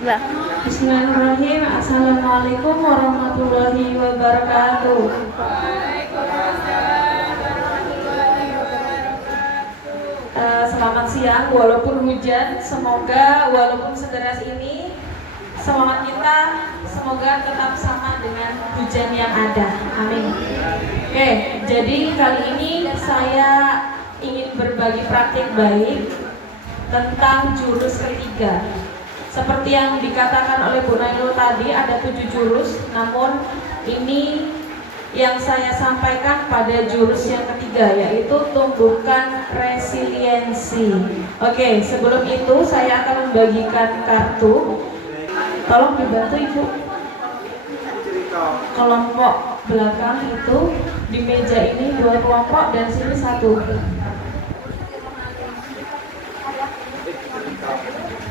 Lah. Bismillahirrahmanirrahim. Assalamualaikum warahmatullahi wabarakatuh. Selamat siang, walaupun hujan, semoga walaupun sederas ini semangat kita semoga tetap sama dengan hujan yang ada. Amin. Oke, jadi kali ini saya ingin berbagi praktik baik tentang jurus ketiga. Seperti yang dikatakan oleh Bu Nailul tadi, ada 7 jurus, namun ini yang saya sampaikan pada jurus yang ketiga, yaitu tumbuhkan resiliensi. Oke, sebelum itu saya akan membagikan kartu. Tolong dibantu Ibu. Kelompok belakang itu di meja ini 2 kelompok dan sini 1.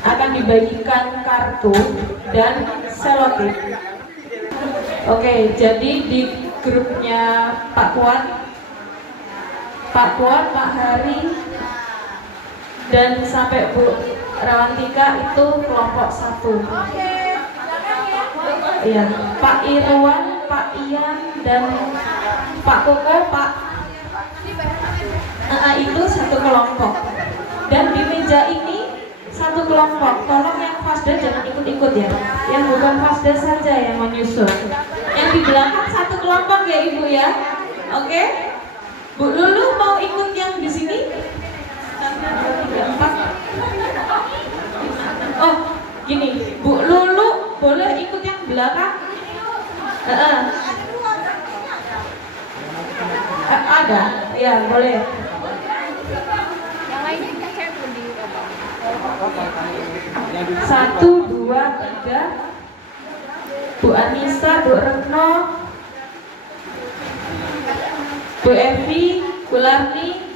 Akan dibagikan kartu dan selotip. Oke, jadi di grupnya Pak Kuat, Pak Hari, dan sampai Bu Rawantika itu kelompok 1. Iya, Pak Irwan, Pak Ian, dan Pak Koko, Pak itu 1 kelompok. Dan di meja ini 1 kelompok. Tolong yang fasda jangan ikut-ikut ya. Yang bukan fasda saja yang menyusul. Yang di belakang 1 kelompok ya Ibu ya. Oke? Bu Lulu mau ikut yang di sini? 4. Oh, gini. Bu Lulu boleh ikut yang belakang? Ada. Ya, boleh. Yang lainnya saya belum di 1, 2, 3. Bu Anissa, Bu Retno, Bu Evi, Bu Larni,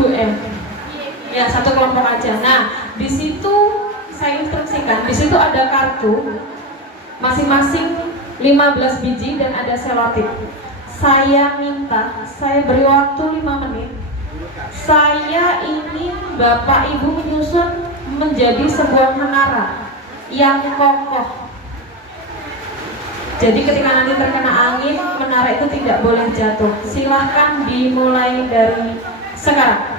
Bu M. Ya, 1 kelompok aja. Nah, di situ saya instruksikan. Di situ ada kartu masing-masing 15 biji dan ada selotip. Saya minta, saya beri waktu 5 menit. Saya ingin Bapak Ibu menyusun menjadi sebuah menara yang kokoh. Jadi ketika nanti terkena angin, menara itu tidak boleh jatuh. Silahkan dimulai dari sekarang.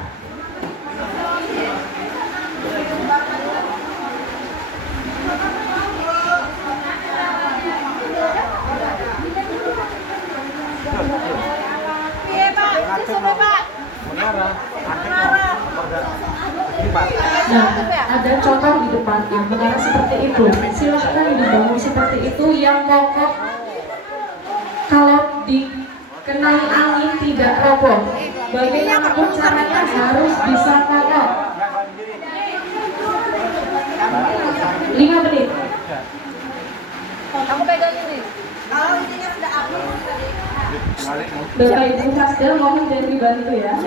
Nah, ada contoh di depannya, menara seperti itu. Silahkan dibangun seperti itu yang kokoh. Kalau dikenai angin tidak roboh. Bagaimanapun caranya harus bisa kokoh. 5 menit. Aku pegang ini. Kalau ininya sudah habis tadi. Bapak Ibu Fasda mohon dan dibantu ya.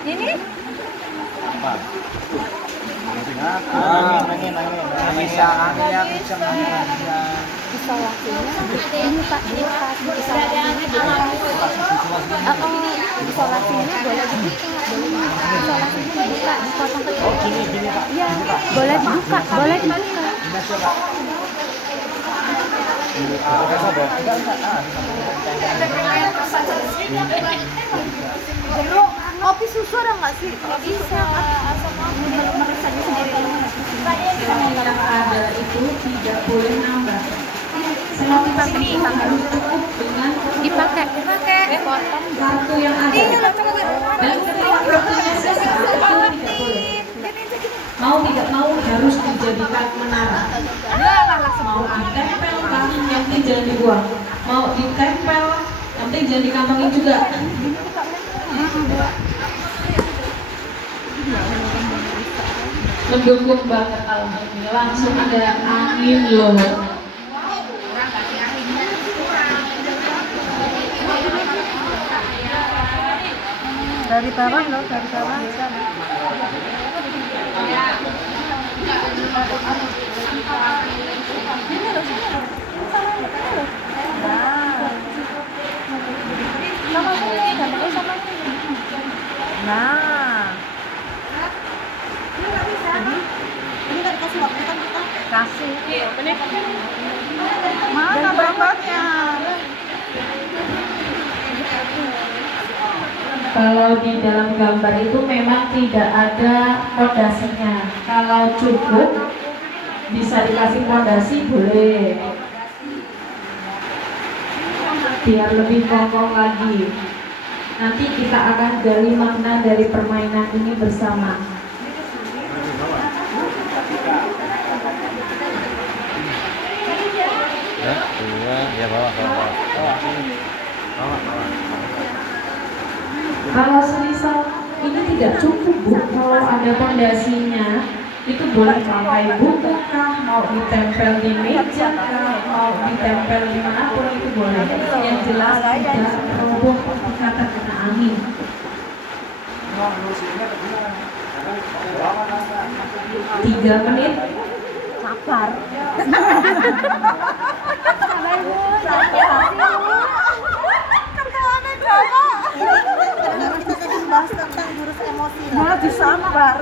Ini? Bisa anginnya kencang. Isolasinya ini Pak, ini Pak, isolasinya isolasinya boleh dibuka, isolasinya dibuka, dipotong kecil. Oh gini Pak. Iya, boleh dibuka, boleh dibuka. Kopi susu ada nggak sih? Nggak bisa, meresap sendiri. Yang ada itu tidak boleh nambah. Selama sini harus cukup dengan Dipakai. kartu yang ada. Dan ketika kartunya selesai itu tidak boleh. Mau tidak mau harus dijadikan menara. Mau ditempelkan, yang penting jangan dibuang. Mau ditempel, yang penting jangan dikantongin juga. Mendukung banget alhamdulillah, langsung ada angin loh. Dari bawah loh, dari bawah. Nah. Ini kan kasih waktu kan kita. Kasih. Mana bapaknya? Kalau di dalam gambar itu memang tidak ada pondasinya. Kalau cukup bisa dikasih pondasi boleh, biar lebih kokoh lagi. Nanti kita akan gali makna dari permainan ini bersama. Ya bawa. Kalau semisal ini tidak cukup Bu, kalau ada pondasinya itu boleh pakai buku kah, mau ditempel di meja kah, mau ditempel di manapun itu boleh. Yang jelas tidak roboh ketika terkena angin. 3 menit. Sabar. Karena kita tadi bahas tentang jurus emosi. Malah disambar.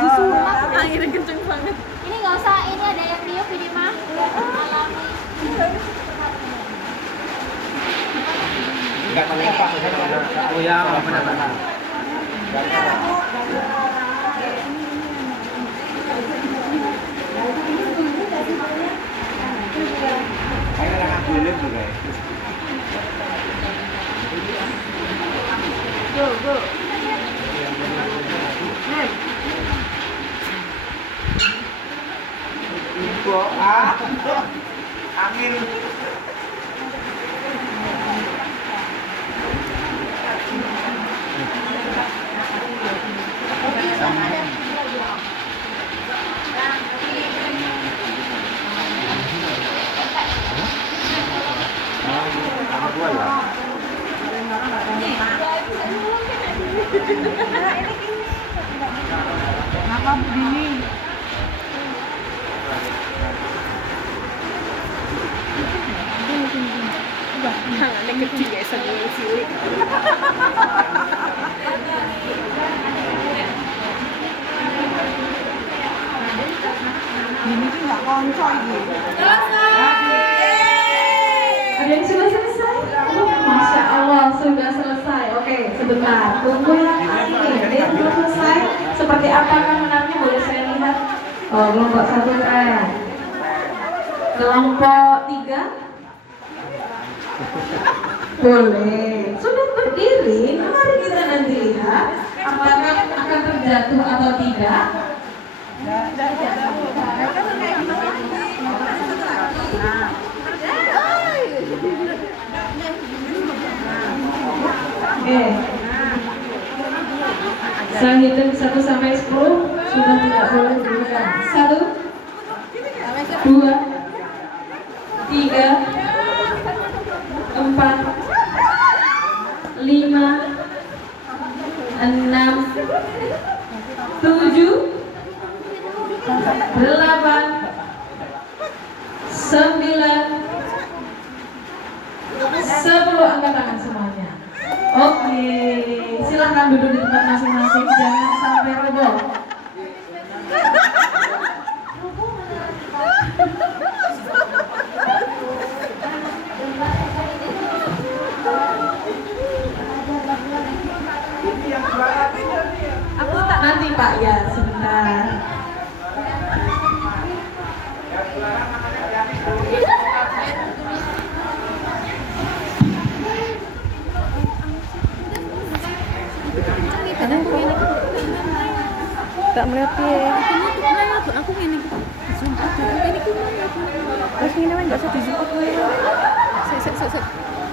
Disunat. Anginnya kenceng banget. Ini nggak usah, ini ada yang tiup ini mah. Alami. Enggak apa-apa. Oh ya, benar-benar. Saya akan keliling juga. Go. Ibu angin. Dua ya. Kenapa begini? Tangannya kecil ya, sambil silik. Ini tuh nggak koncol gitu. Ada yang sudah selesai? Masya Allah sudah selesai. Oke, sebentar. Tunggu yang ini. Ada yang belum selesai? Seperti apa kan menarnya? Boleh saya lihat? Oh, kelompok 1 keren. Kelompok 3? Boleh. Sudah berdiri. Mari kita nanti lihat apakah akan terjatuh atau tidak. Oke. Saya hitung 1 sampai 10. Sudah tidak boleh bergerak. 1, 2, 3, 4, 5, 6, 7, 8, 9, 10. Angkat tangan semuanya. Oke, silahkan duduk di tempat masing-masing, jangan sampai roboh. Nanti Pak ya, sebentar. Tak melihat ya. Aku ini zoom out ini ku terus ini namanya nggak usah di zoom out set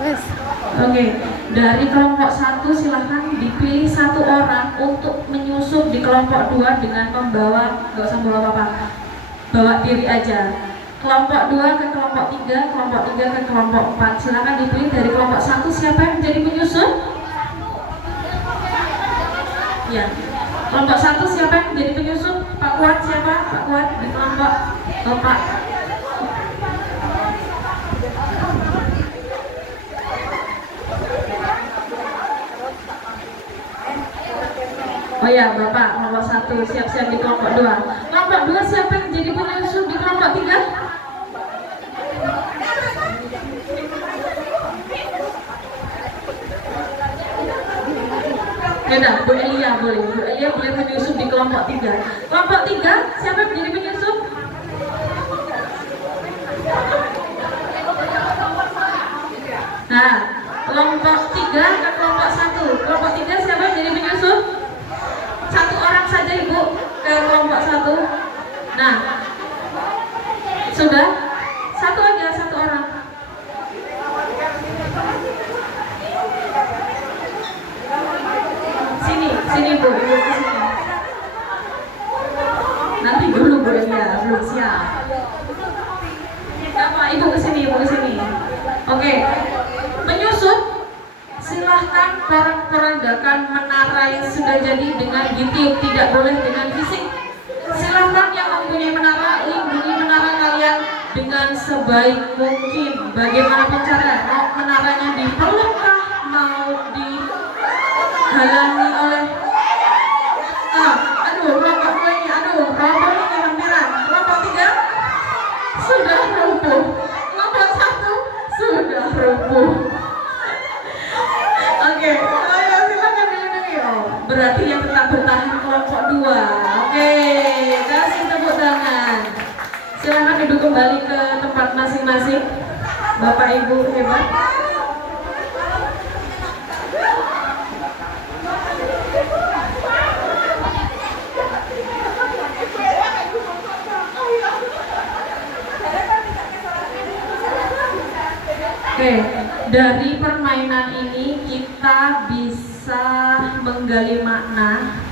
wes. Oke, dari kelompok 1 silahkan dipilih 1 orang untuk menyusup di kelompok 2 dengan membawa, nggak usah bawa apa-apa, bawa diri aja. Kelompok 2 ke kelompok 3, kelompok 3 ke kelompok 4. Silahkan dipilih dari kelompok 1 siapa yang menjadi penyusup? Ya, kelompok 1 siapa yang menjadi penyusup? Pak Kuat siapa? Pak Kuat di kelompok Pak. Oh ya, Bapak kelompok 1 siap-siap di kelompok 2. Kelompok 2 siapa yang jadi penyusup di kelompok 3? Ya dah, Bu Elia boleh. Bu Elia boleh menyusup di kelompok 3. Kelompok 3 siapa yang menjadi penyusup? Nah, kelompok 3 ke kelompok 1. Kelompok 3 siapa yang jadi penyusup? 1 orang saja Ibu ke kelompok 1. Nah, sudah? 1 aja, 1 orang. Sini Bu, Ibu ke sini. Nanti dulu Bu Elia, belum siap. Apa? Ibu ke sini, Ibu ke sini. Oke. Menyusup, silahkan porak-porandakan menara yang sudah jadi dengan ditiup, tidak boleh dengan fisik. Silahkan yang mempunyai menara, lindungi menara kalian dengan sebaik mungkin. Bagaimanapun cara, mau menaranya dipelukkah, mau dihalangi oleh kelompok 2 ini, kelompok ini hampiran. Kelompok 3 sudah rubuh, kelompok 1 sudah rubuh. Oke, ayo silakan dilindungi. Berarti yang tetap bertahan kelompok 2. Oke, kasih tepuk tangan. Silakan duduk kembali ke tempat masing-masing. Bapak Ibu hebat. Oke, dari permainan ini kita bisa menggali makna.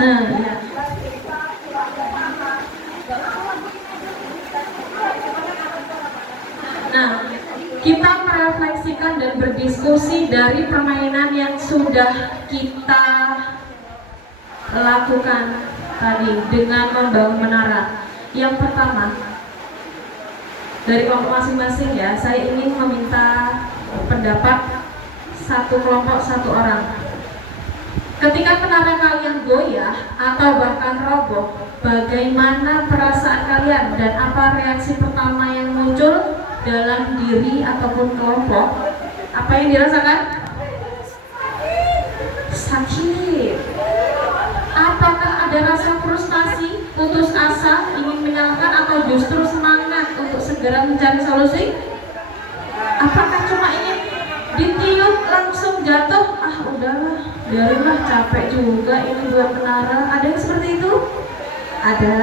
Ya. Nah, kita merefleksikan dan berdiskusi dari permainan yang sudah kita lakukan tadi dengan membangun menara. Yang pertama, dari kelompok masing-masing ya, saya ingin meminta pendapat 1 kelompok 1 orang. Ketika menara kalian goyah atau bahkan roboh, bagaimana perasaan kalian dan apa reaksi pertama yang muncul dalam diri ataupun kelompok? Apa yang dirasakan? Sakit. Apakah ada rasa frustasi, putus asa, ingin menyalahkan, atau justru semangat untuk segera mencari solusi? Apakah cuma ingin ditiup langsung jatuh? Ah udahlah, biarinlah, capek juga ini buat menara. Ada yang seperti itu? Ada.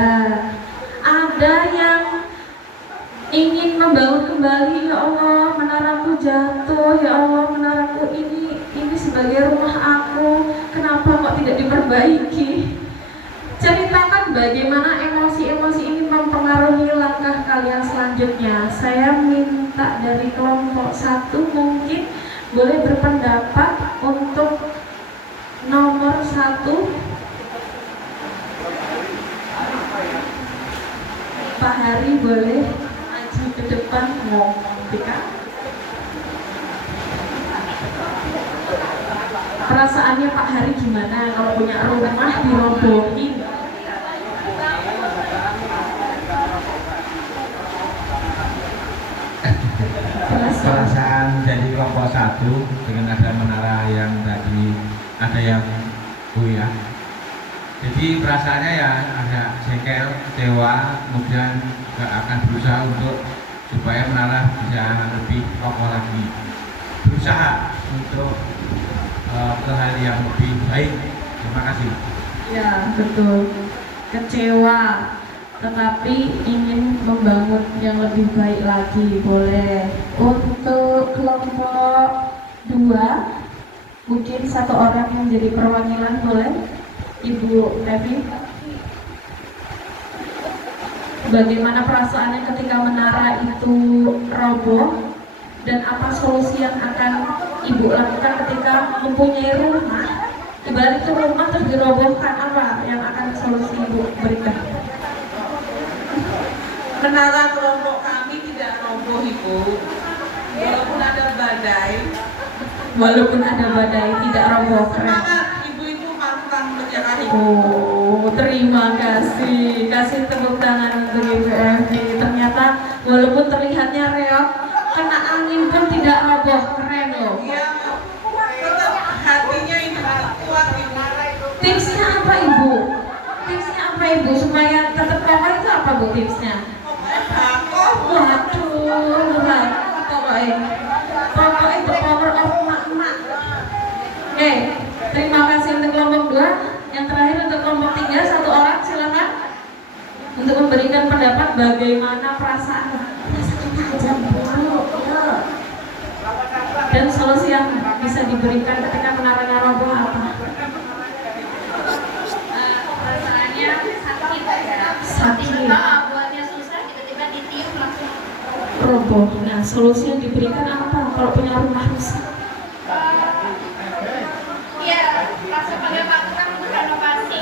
Ada yang ingin membangun kembali. Ya Allah, menaraku jatuh. Ya Allah, menaraku ini sebagai rumah aku, kenapa kok tidak diperbaiki? Ceritakan bagaimana emosi-emosi ini mempengaruhi langkah kalian selanjutnya. Saya minta dari kelompok 1 mungkin boleh berpendapat untuk nomor 1. Pak Hari boleh maju ke depan ngomong, Tika. Perasaannya Pak Hari gimana kalau punya rumah dirobohin? Perasaan jadi kelompok 1 dengan ada menara yang tadi ada yang goyah. Jadi perasaannya ya agak jengkel, kecewa, kemudian gak akan berusaha untuk supaya menara bisa lebih kokoh lagi, berusaha untuk ke hal yang lebih baik. Terima kasih. Ya, betul. Kecewa, tetapi ingin membangun yang lebih baik lagi. Boleh. Untuk kelompok 2, mungkin satu orang yang jadi perwakilan, boleh? Ibu Devi. Bagaimana perasaannya ketika menara itu roboh, dan apa solusi yang akan Ibu lakukan ketika mempunyai rumah? Ibarat itu rumah terus dirobohkan, apa yang akan solusi Ibu berikan? Menara kelompok kami tidak roboh, Ibu. Walaupun ada badai. Walaupun ada badai tidak roboh. Keren. Semangat, Ibu itu pantang menyerah, Ibu. Oh, terima kasih. Kasih tepuk tangan untuk Ibu Evi. Ternyata walaupun terlihatnya reok, kena angin pun tidak roboh. Keren loh. Dia tetap hatinya itu kuat, Ibu. Tipsnya apa Ibu? Tipsnya apa Ibu supaya tetap kokoh itu apa Bu tipsnya? Bakoh, Waduh, pokoknya the power of mak-mak. Oke, terima kasih untuk kelompok 2. Yang terakhir untuk kelompok 3, satu orang silakan untuk memberikan pendapat bagaimana perasaan kita aja buruk, ya. Dan solusi yang bisa diberikan ketika menaranya roboh apa? Perasaannya sakit ya. Sakit. Tiba-tiba buatnya susah, tiba-tiba ditiup langsung Roboh. Nah, solusi yang diberikan apa kalau punya rumah rusak? iya, langsung pakai Pak Tukang untuk renovasi.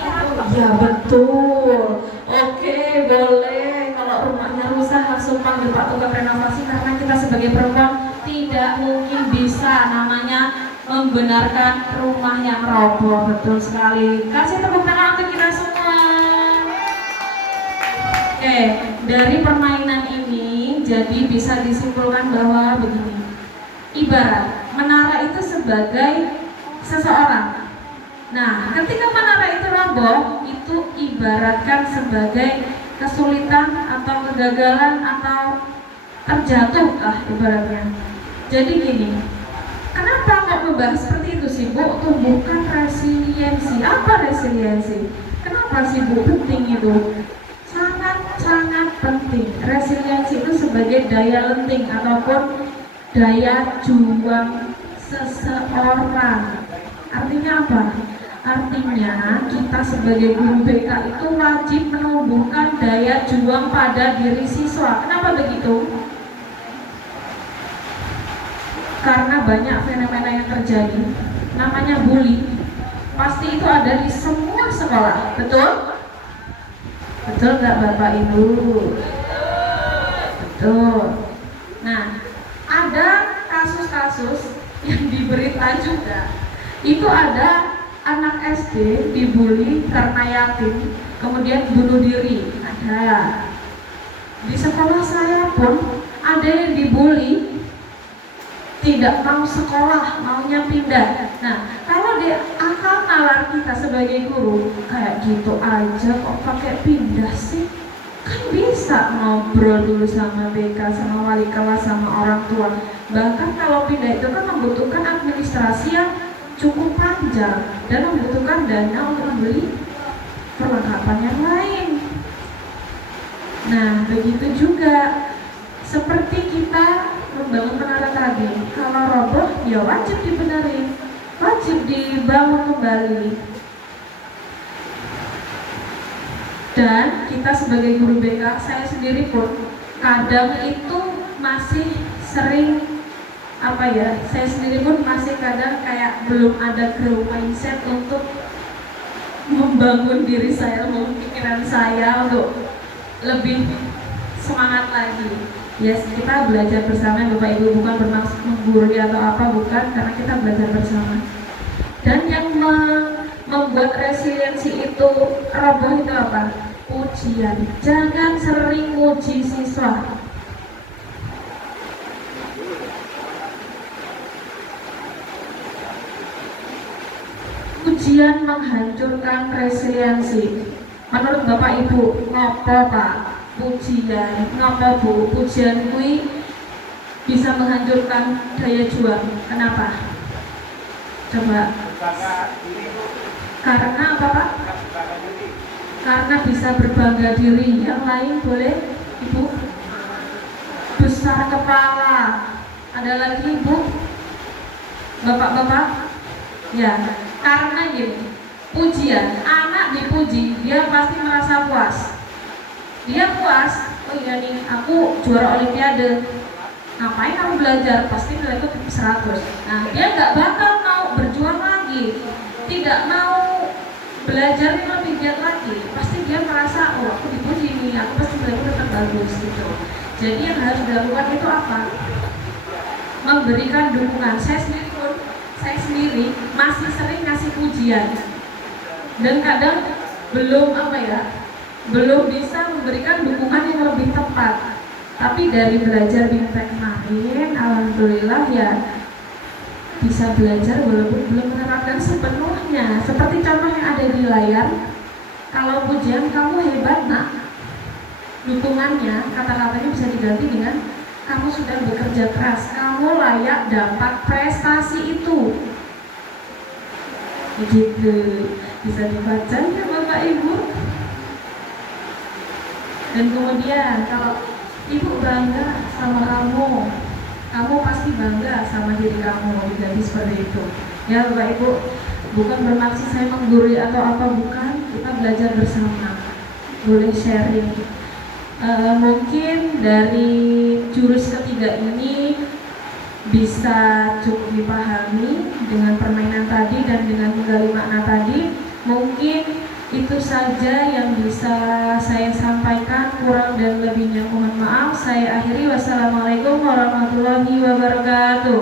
Ya betul. Oke, boleh. Kalau rumahnya rusak langsung panggil Pak Tukang renovasi, karena kita sebagai perempuan tidak mungkin bisa namanya membenarkan rumah yang roboh. Betul sekali. Kasih tepuk tangan untuk kita semua. Oke, dari permainan ini jadi bisa disimpulkan bahwa begini. Ibarat menara itu sebagai seseorang. Nah, ketika menara itu roboh, itu ibaratkan sebagai kesulitan atau kegagalan atau terjatuh lah ibaratnya. Jadi gini, kenapa kok membahas seperti itu sih Bu? Tumbuhkan resiliensi. Apa resiliensi? Kenapa sih Bu penting itu? Sangat penting. Resiliensi itu sebagai daya lenting ataupun daya juang seseorang. Artinya apa? Artinya kita sebagai guru BK itu wajib menumbuhkan daya juang pada diri siswa. Kenapa begitu? Karena banyak fenomena yang terjadi, namanya bully. Pasti itu ada di semua sekolah, betul? Betul nggak Bapak Ibu? Betul. Nah, ada kasus-kasus yang diberita juga. Itu ada anak SD dibully karena yatim, kemudian bunuh diri. Ada. Di sekolah saya pun ada yang dibully, tidak mau sekolah, maunya pindah. Nah, kalau di akal nalar kita sebagai guru, kayak gitu aja kok pakai pindah sih? Kan bisa ngobrol dulu sama BK, sama wali kelas, sama orang tua. Bahkan kalau pindah itu kan membutuhkan administrasi yang cukup panjang dan membutuhkan dana untuk membeli perlengkapan yang lain. Nah, begitu juga seperti kita membangun menara tadi, kalau roboh ya wajib dibenerin, wajib dibangun kembali. Dan kita sebagai guru BK, saya sendiri pun kadang itu masih sering saya sendiri pun masih kadang kayak belum ada growth mindset untuk membangun diri saya, membangun pikiran saya untuk lebih semangat lagi. Yes, kita belajar bersama Bapak Ibu, bukan bermaksud menggurui atau apa, bukan, karena kita belajar bersama. Dan yang membuat resiliensi itu roboh itu apa? Ujian. Jangan sering uji siswa. Ujian menghancurkan resiliensi. Menurut Bapak Ibu, ngopo Pak? pujian. Ngapa Bu? Pujian kui bisa menghancurkan daya juang. Kenapa? Coba. Karena apa Pak? Karena bisa berbangga diri. Yang lain boleh Ibu? Besar kepala. Ada lagi Ibu? Bapak-bapak? Ya, karena gini, pujian, anak dipuji, dia pasti merasa puas. Dia puas, oh iya nih, aku juara olimpiade. Ngapain kamu belajar? Pasti nilaiku 100. Nah, dia nggak bakal mau berjuang lagi, tidak mau belajar yang lebih giat lagi. Pasti dia merasa, oh aku dipuji nih, aku pasti nilaiku tetap bagus gitu. Jadi yang harus dilakukan itu apa? Memberikan dukungan. Saya sendiri masih sering ngasih pujian dan kadang belum belum bisa memberikan dukungan yang lebih tepat. Tapi dari belajar bintang kemarin, alhamdulillah ya bisa belajar walaupun belum menerapkan sepenuhnya. Seperti contoh yang ada di layar, kalau pujian kamu hebat nak, dukungannya kata-katanya bisa diganti dengan kamu sudah bekerja keras, kamu layak dapat prestasi itu. Begitu, bisa dibaca ya Bapak Ibu. Dan kemudian kalau Ibu bangga sama kamu, kamu pasti bangga sama diri kamu, diganti seperti itu. Ya Bapak Ibu, bukan bermaksud saya menggurui atau apa, bukan. Kita belajar bersama, boleh sharing. Mungkin dari jurus ketiga ini bisa cukup dipahami dengan permainan tadi dan dengan menggali makna tadi. Mungkin itu saja yang bisa saya sampaikan, kurang dan lebihnya mohon maaf. Saya akhiri, wassalamualaikum warahmatullahi wabarakatuh.